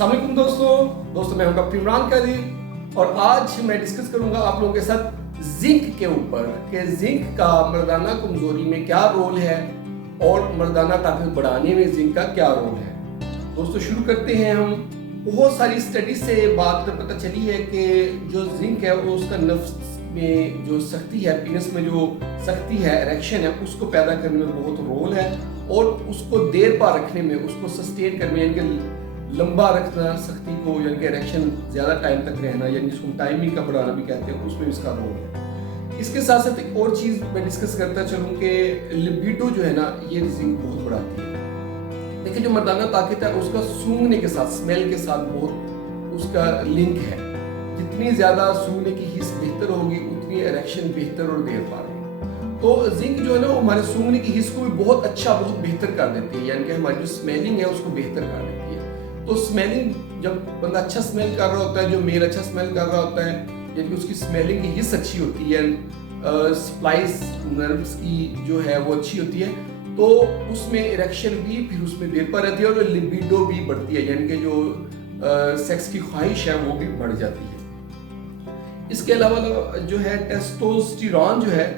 अस्सलाम वालेकुम दोस्तों मैं हूं डॉक्टर इमरान कादिर और आज मैं डिस्कस करूंगा आप लोगों के साथ जिंक के ऊपर कि जिंक का मर्दाना कमजोरी में क्या रोल है और मर्दाना ताकत बढ़ाने में जिंक का क्या रोल है। दोस्तों शुरू करते हैं हम। बहुत सारी स्टडी से बात पता चली है कि जो जिंक है वो उसका नफ्स में जो सख्ती है, पीनस में जो सख्ती है, इरेक्शन है, उसको पैदा करने में बहुत रोल है और उसको देर पा रखने में, उसको सस्टेन करने में, यानी कि लंबा रखना सख्ती को, यानी कि इरेक्शन ज़्यादा टाइम तक रहना, यानी जिसको टाइमिंग का बढ़ाना भी कहते हैं, उसमें इसका रोल है। इसके साथ साथ एक और चीज़ मैं डिस्कस करता चलूँ कि लिबिडो जो है ना, ये जिंक बहुत बढ़ाती है। देखिए जो मर्दाना ताकत है उसका सूंघने के साथ, स्मेल के साथ बहुत उसका लिंक है। जितनी ज़्यादा सूंघने की हिस्स बेहतर होगी उतनी इरेक्शन बेहतर और देर पा रही। तो जिंक जो है ना वो हमारे सूंघने की हिस्स को भी बहुत अच्छा, बहुत बेहतर कर देती है, यानी कि हमारी जो स्मेलिंग है उसको बेहतर कर देती है। तो स्मेलिंग, जब बंदा अच्छा स्मेल कर रहा होता है, जो मेल अच्छा स्मेल कर रहा होता है, यानी कि उसकी स्मेलिंग की हिस्स अच्छी होती है, स्प्लाइस नर्व्स की जो है वो अच्छी होती है, तो उसमें इरेक्शन भी फिर उसमें देर पर रहती है और लिबिडो भी बढ़ती है, यानी कि जो सेक्स की ख्वाहिश है वो भी बढ़ जाती है। इसके अलावा जो है टेस्टोस्टेरोन जो है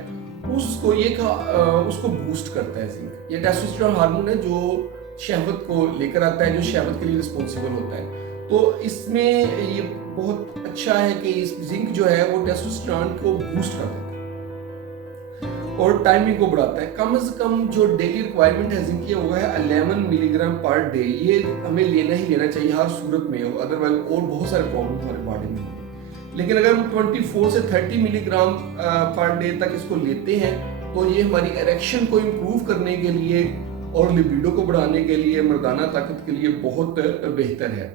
उसको उसको बूस्ट करता है जिंक। ये टेस्टोस्टेरोन हार्मोन है जो शहवत को लेकर आता है, जो शहवत के लिए रिस्पॉन्सिबल होता है। तो इसमें ये बहुत अच्छा है कि इस जिंक जो है वो टेस्टोस्टेरोन को बूस्ट कर देता है और टाइमिंग को बढ़ाता है। कम से कम जो डेली रिक्वायरमेंट है जिंक की वो है 11 मिलीग्राम पर डे। ये हमें लेना ही लेना चाहिए हर सूरत में, अदरवाइज और बहुत सारे प्रॉब्लम हमारे बॉडी में होंगे। लेकिन अगर हम 24 से 30 मिलीग्राम पर डे तक इसको लेते हैं तो ये हमारी इरेक्शन को इम्प्रूव करने के लिए और लिबिडो को बढ़ाने के लिए, मर्दाना ताकत के लिए बहुत बेहतर है।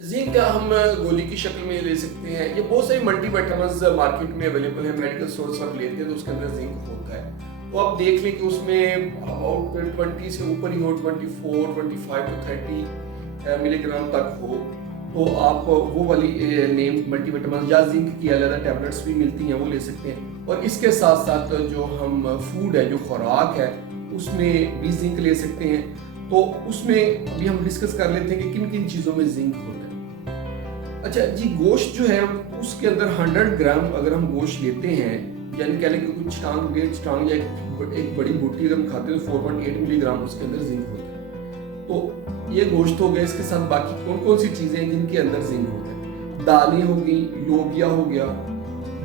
जिंक का हम गोली की शक्ल में ले सकते हैं। ये बहुत सारी मल्टीविटामिन्स मार्केट में अवेलेबल है, मेडिकल स्टोर से आप लेते हैं तो उसके अंदर जिंक होता है। तो आप देख लें कि उसमें अबाउट 20 से ऊपर ही हो, 24, 25 to 30 मिलीग्राम तक हो, तो आप वो वाली नेम मल्टीविटामिन या जिंक की अलग टैबलेट्स भी मिलती हैं, वो ले सकते हैं। और इसके साथ साथ जो हम फूड है, जो खुराक है, उसमें भी जिंक ले सकते हैं। तो उसमें अभी हम डिस्कस कर लेते हैं कि किन किन चीज़ों में जिंक होता है। अच्छा जी, गोश्त जो है उसके अंदर 100 ग्राम अगर हम गोश्त लेते हैं, यानी कह लें कि कुछ टांग या एक बड़ी बोटी अगर हम खाते हैं तो 4.8 मिलीग्राम उसके अंदर जिंक होता है। तो ये गोश्त हो गया। इसके साथ बाकी कौन कौन सी चीज़ें हैं जिनके अंदर जिंक होता है? दालें हो गई, लोबिया हो गया,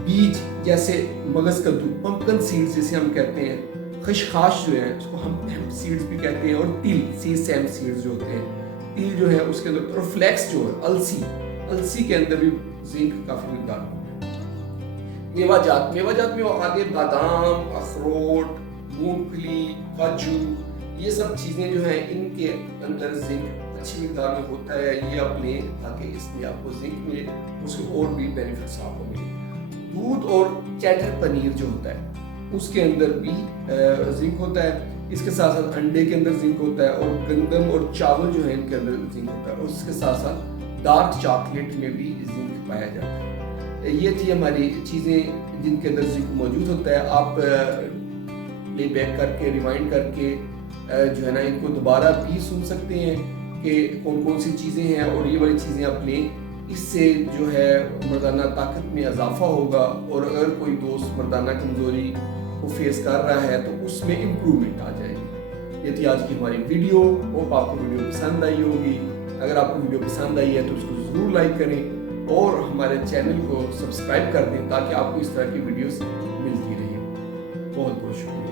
बीज जैसे मगज कद्दू, पंपकिन सीड्स जिसे हम कहते हैं, खशखाश जो है उसको हम हेम्प सीड्स भी कहते हैं, और तिल, सीसैम सीड्स जो होते हैं, तिल जो है उसके अंदर, और फ्लैक्स जो है, अलसी के अंदर भी जिंक काफी मिकदार में है। मेवाजात में आगे बादाम, अखरोट, मूंगफली, काजू, ये सब चीजें जो हैं इनके अंदर जिंक अच्छी मिकदार में होता है। ये आप लें ताकि इसमें आपको जिंक मिले, उसके और भी बेनिफिट्स आपको मिले। दूध और चैटर पनीर जो होता है उसके अंदर भी जिंक होता है। इसके साथ साथ अंडे के अंदर जिंक होता है, और गंदम और चावल जो है इनके अंदर जिंक होता है, और उसके साथ साथ डार्क चॉकलेट में भी जिंक पाया जाता है। ये थी हमारी चीज़ें जिनके अंदर जिंक मौजूद होता है। आप प्ले बैक करके, रिवाइंड करके जो है ना इनको दोबारा भी सुन सकते हैं कि कौन कौन सी चीज़ें हैं, और ये वाली चीज़ें आप लें। इससे जो है मर्दाना ताकत में इजाफा होगा, और अगर कोई दोस्त मर्दाना कमजोरी को फेस कर रहा है तो उसमें इम्प्रूवमेंट आ जाएगी। ये थी आज की हमारी वीडियो। होप आपको वीडियो पसंद आई होगी। अगर आपको वीडियो पसंद आई है तो उसको ज़रूर लाइक करें और हमारे चैनल को सब्सक्राइब कर दें ताकि आपको इस तरह की वीडियोस मिलती रहे। बहुत बहुत शुक्रिया।